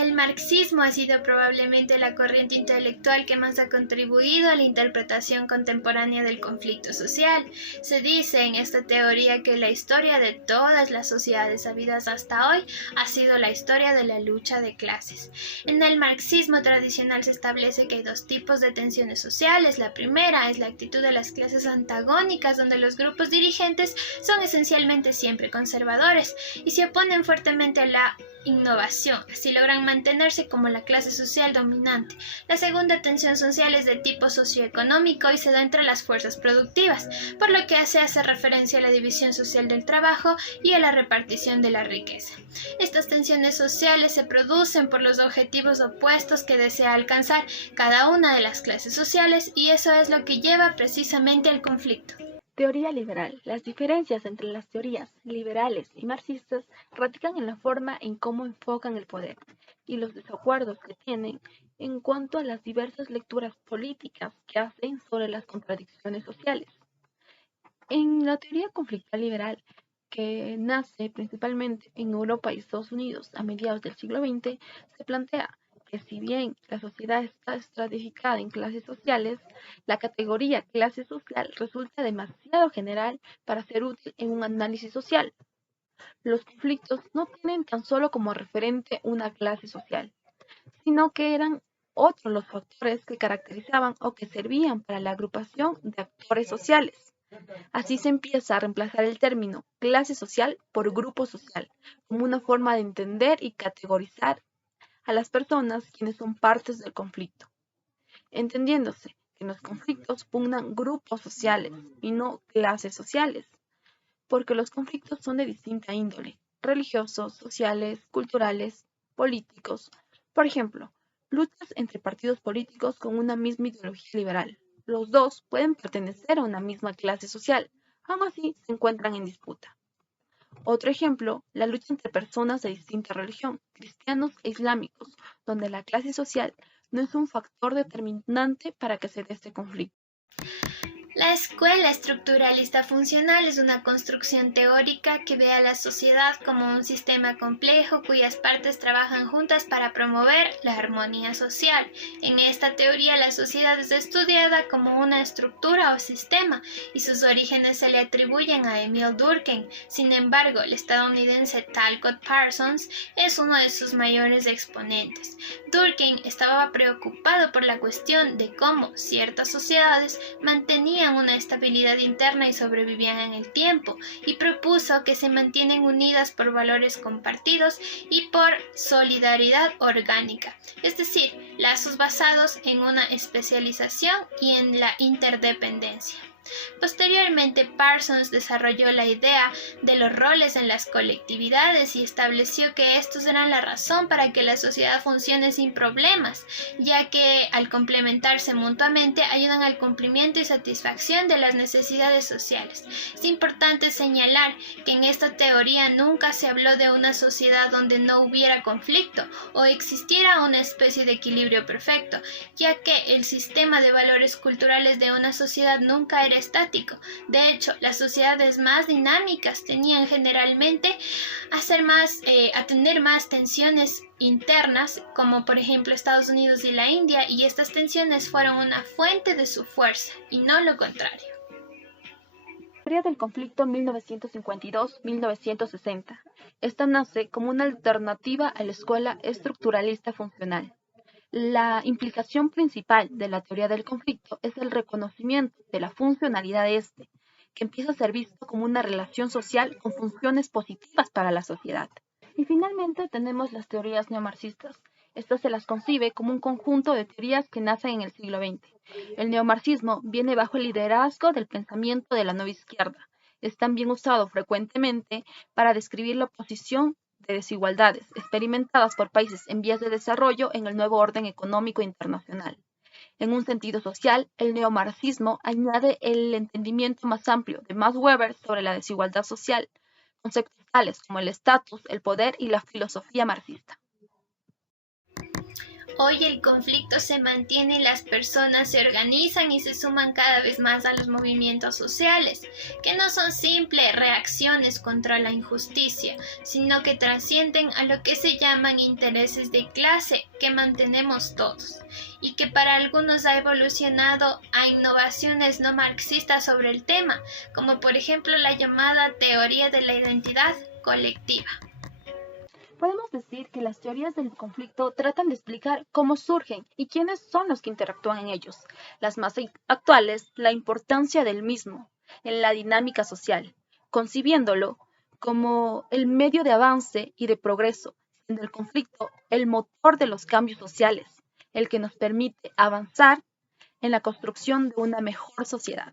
El marxismo ha sido probablemente la corriente intelectual que más ha contribuido a la interpretación contemporánea del conflicto social. Se dice en esta teoría que la historia de todas las sociedades habidas hasta hoy ha sido la historia de la lucha de clases. En el marxismo tradicional se establece que hay dos tipos de tensiones sociales. La primera es la actitud de las clases antagónicas, donde los grupos dirigentes son esencialmente siempre conservadores y se oponen fuertemente a la innovación, así logran mantenerse como la clase social dominante. La segunda tensión social es de tipo socioeconómico y se da entre las fuerzas productivas, por lo que se hace referencia a la división social del trabajo y a la repartición de la riqueza. Estas tensiones sociales se producen por los objetivos opuestos que desea alcanzar cada una de las clases sociales, y eso es lo que lleva precisamente al conflicto. Teoría liberal. Las diferencias entre las teorías liberales y marxistas radican en la forma en cómo enfocan el poder y los desacuerdos que tienen en cuanto a las diversas lecturas políticas que hacen sobre las contradicciones sociales. En la teoría conflictual liberal, que nace principalmente en Europa y Estados Unidos a mediados del siglo XX, se plantea que si bien la sociedad está estratificada en clases sociales, la categoría clase social resulta demasiado general para ser útil en un análisis social. Los conflictos no tienen tan solo como referente una clase social, sino que eran otros los factores que caracterizaban o que servían para la agrupación de actores sociales. Así se empieza a reemplazar el término clase social por grupo social, como una forma de entender y categorizar a las personas quienes son partes del conflicto, entendiéndose que en los conflictos pugnan grupos sociales y no clases sociales, porque los conflictos son de distinta índole, religiosos, sociales, culturales, políticos. Por ejemplo, luchas entre partidos políticos con una misma ideología liberal. Los dos pueden pertenecer a una misma clase social, aun así se encuentran en disputa. Otro ejemplo, la lucha entre personas de distinta religión, cristianos e islámicos, donde la clase social no es un factor determinante para que se dé este conflicto. La escuela estructuralista funcional es una construcción teórica que ve a la sociedad como un sistema complejo cuyas partes trabajan juntas para promover la armonía social. En esta teoría, la sociedad es estudiada como una estructura o sistema y sus orígenes se le atribuyen a Emil Durkheim. Sin embargo, el estadounidense Talcott Parsons es uno de sus mayores exponentes. Durkheim estaba preocupado por la cuestión de cómo ciertas sociedades mantenían una estabilidad interna y sobrevivían en el tiempo, y propuso que se mantienen unidas por valores compartidos y por solidaridad orgánica, es decir, lazos basados en una especialización y en la interdependencia. Posteriormente, Parsons desarrolló la idea de los roles en las colectividades y estableció que estos eran la razón para que la sociedad funcione sin problemas, ya que al complementarse mutuamente ayudan al cumplimiento y satisfacción de las necesidades sociales. Es importante señalar que en esta teoría nunca se habló de una sociedad donde no hubiera conflicto o existiera una especie de equilibrio perfecto, ya que el sistema de valores culturales de una sociedad nunca era estático. De hecho, las sociedades más dinámicas tenían generalmente a tener más tensiones internas, como por ejemplo Estados Unidos y la India, y estas tensiones fueron una fuente de su fuerza, y no lo contrario. Teoría del conflicto 1952-1960. Esta nace como una alternativa a la escuela estructuralista funcional. La implicación principal de la teoría del conflicto es el reconocimiento de la funcionalidad de este, que empieza a ser visto como una relación social con funciones positivas para la sociedad. Y finalmente tenemos las teorías neomarxistas. Estas se las concibe como un conjunto de teorías que nacen en el siglo XX. El neomarxismo viene bajo el liderazgo del pensamiento de la nueva izquierda. Es también usado frecuentemente para describir la oposición de desigualdades experimentadas por países en vías de desarrollo en el nuevo orden económico internacional. En un sentido social, el neomarxismo añade el entendimiento más amplio de Max Weber sobre la desigualdad social, conceptos tales como el estatus, el poder y la filosofía marxista. Hoy el conflicto se mantiene y las personas se organizan y se suman cada vez más a los movimientos sociales, que no son simples reacciones contra la injusticia, sino que trascienden a lo que se llaman intereses de clase que mantenemos todos, y que para algunos ha evolucionado a innovaciones no marxistas sobre el tema, como por ejemplo la llamada teoría de la identidad colectiva. Podemos decir que las teorías del conflicto tratan de explicar cómo surgen y quiénes son los que interactúan en ellos. Las más actuales, la importancia del mismo en la dinámica social, concibiéndolo como el medio de avance y de progreso, siendo el conflicto el motor de los cambios sociales, el que nos permite avanzar en la construcción de una mejor sociedad.